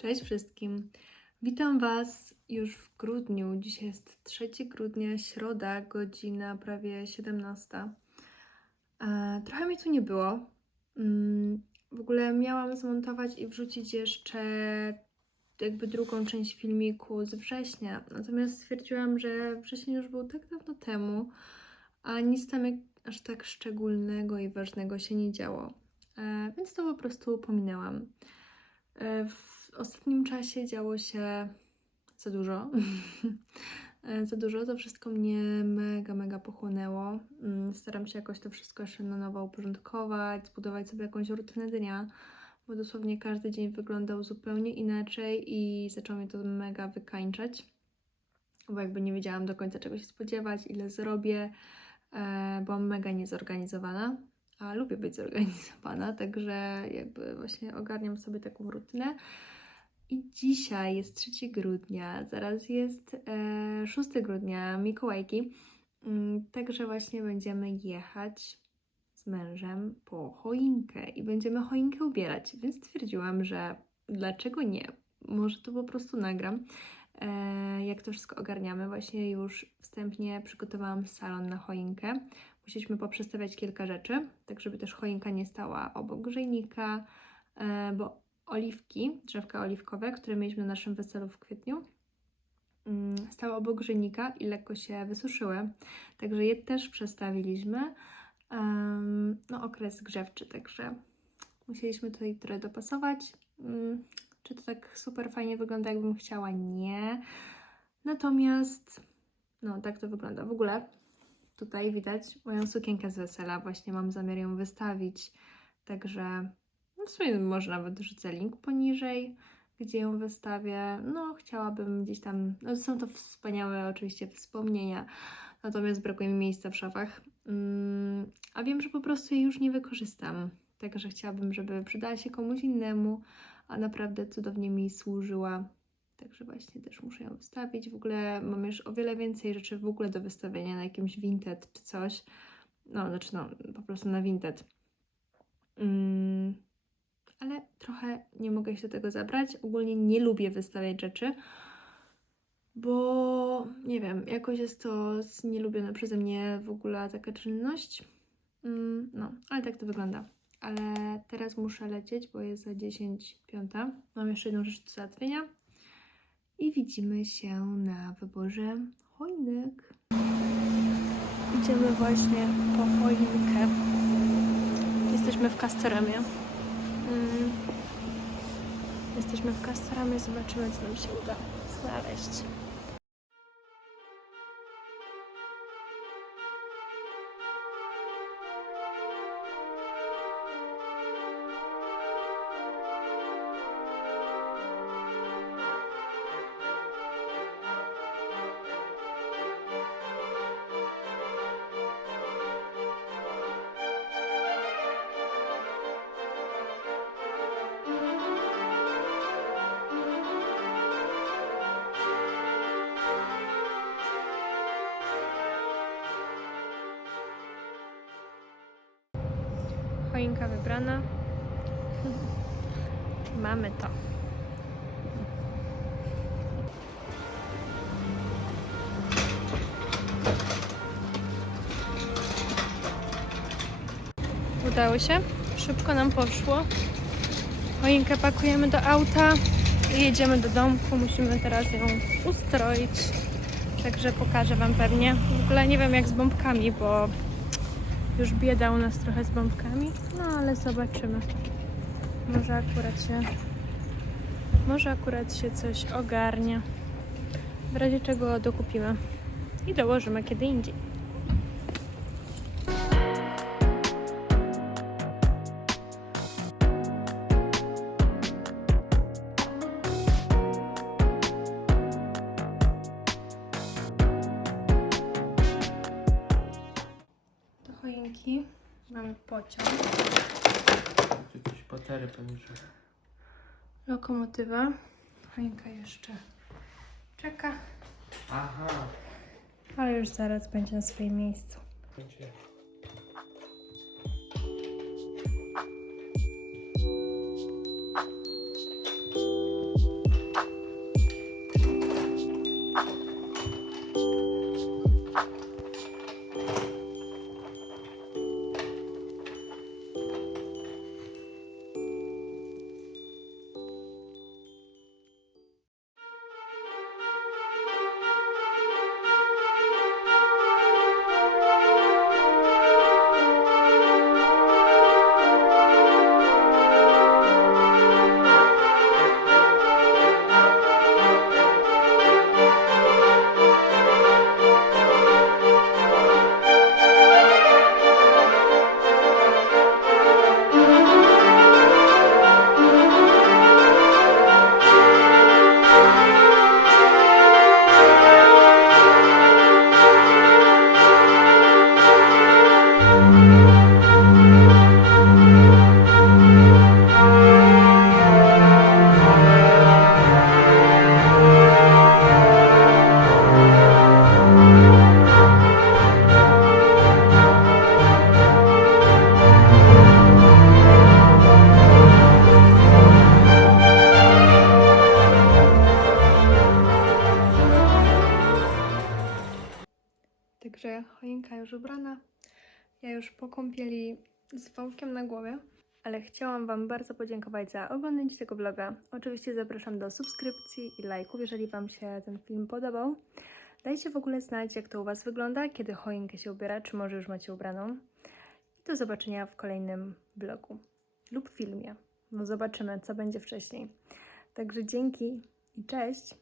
Cześć wszystkim. Witam Was już w grudniu. Dzisiaj jest 3 grudnia, środa, godzina prawie 17. E, trochę mi tu nie było. Mm, w ogóle miałam zmontować i wrzucić jeszcze jakby drugą część filmiku z września. Natomiast stwierdziłam, że wrzesień już był tak dawno temu, a nic tam aż tak szczególnego i ważnego się nie działo. E, więc to po prostu pominęłam. E, W ostatnim czasie działo się za dużo. Za dużo, to wszystko mnie mega, mega pochłonęło. Mm, Staram się jakoś to wszystko jeszcze na nowo uporządkować, zbudować sobie jakąś rutynę dnia, bo dosłownie każdy dzień wyglądał zupełnie inaczej i zaczęło mnie to mega wykańczać, bo jakby nie wiedziałam do końca czego się spodziewać, ile zrobię. E, Byłam mega niezorganizowana, a lubię być zorganizowana, także jakby właśnie ogarniam sobie taką rutynę. I dzisiaj jest 3 grudnia, zaraz jest e, 6 grudnia, Mikołajki. Mm, Także właśnie będziemy jechać z mężem po choinkę i będziemy choinkę ubierać, więc stwierdziłam, że dlaczego nie? Może to po prostu nagram. E, jak to wszystko ogarniamy, właśnie już wstępnie przygotowałam salon na choinkę. Musieliśmy poprzestawiać kilka rzeczy, tak żeby też choinka nie stała obok grzejnika, e, bo oliwki, drzewka oliwkowe, które mieliśmy na naszym weselu w kwietniu, mm, stały obok grzejnika i lekko się wysuszyły. Także je też przestawiliśmy. No, okres grzewczy, także musieliśmy tutaj trochę dopasować. Mm, Czy to tak super fajnie wygląda, jakbym chciała? Nie. Natomiast, no, tak to wygląda. W ogóle tutaj widać moją sukienkę z wesela. Właśnie mam zamiar ją wystawić. Także w sumie może nawet wrzucę link poniżej, gdzie ją wystawię. No, chciałabym gdzieś tam. No, są to wspaniałe oczywiście wspomnienia, natomiast brakuje mi miejsca w szafach. Mm, a wiem, że po prostu jej już nie wykorzystam. Także chciałabym, żeby przydała się komuś innemu, a naprawdę cudownie mi służyła. Także właśnie też muszę ją wystawić. W ogóle mam już o wiele więcej rzeczy w ogóle do wystawienia na jakimś Vinted czy coś. No, znaczy no, po prostu na Vinted. Mm, ale trochę nie mogę się do tego zabrać. Ogólnie nie lubię wystawiać rzeczy, bo nie wiem, jakoś jest to nielubiona przeze mnie w ogóle taka czynność. Mm, no, ale tak to wygląda. Ale teraz muszę lecieć, bo jest za 10.05. Mam jeszcze jedną rzecz do załatwienia. I widzimy się na wyborze choinek. Idziemy właśnie po choinkę. Jesteśmy w Castoramie. Jesteśmy w Castoramie, zobaczymy co nam się uda znaleźć. Choinka wybrana. Mamy to. Udało się. Szybko nam poszło. Choinkę pakujemy do auta i jedziemy do domku. Musimy teraz ją ustroić. Także pokażę Wam pewnie. W ogóle nie wiem jak z bombkami, bo już bieda u nas trochę z bombkami, no ale zobaczymy. Może akurat się, może akurat się coś ogarnie. W razie czego dokupimy i dołożymy kiedy indziej. Mamy pociąg. Jakieś baterie pewnie, że... Lokomotywa. Choinka jeszcze czeka, Aha. ale już zaraz będzie na swoim miejscu. Będzie. Już po kąpieli z wałkiem na głowie. Ale chciałam Wam bardzo podziękować za oglądanie tego vloga. Oczywiście zapraszam do subskrypcji i lajków, jeżeli Wam się ten film podobał. Dajcie w ogóle znać, jak to u Was wygląda, kiedy choinkę się ubiera, czy może już macie ubraną. I do zobaczenia w kolejnym vlogu lub filmie. No zobaczymy, co będzie wcześniej. Także dzięki i cześć!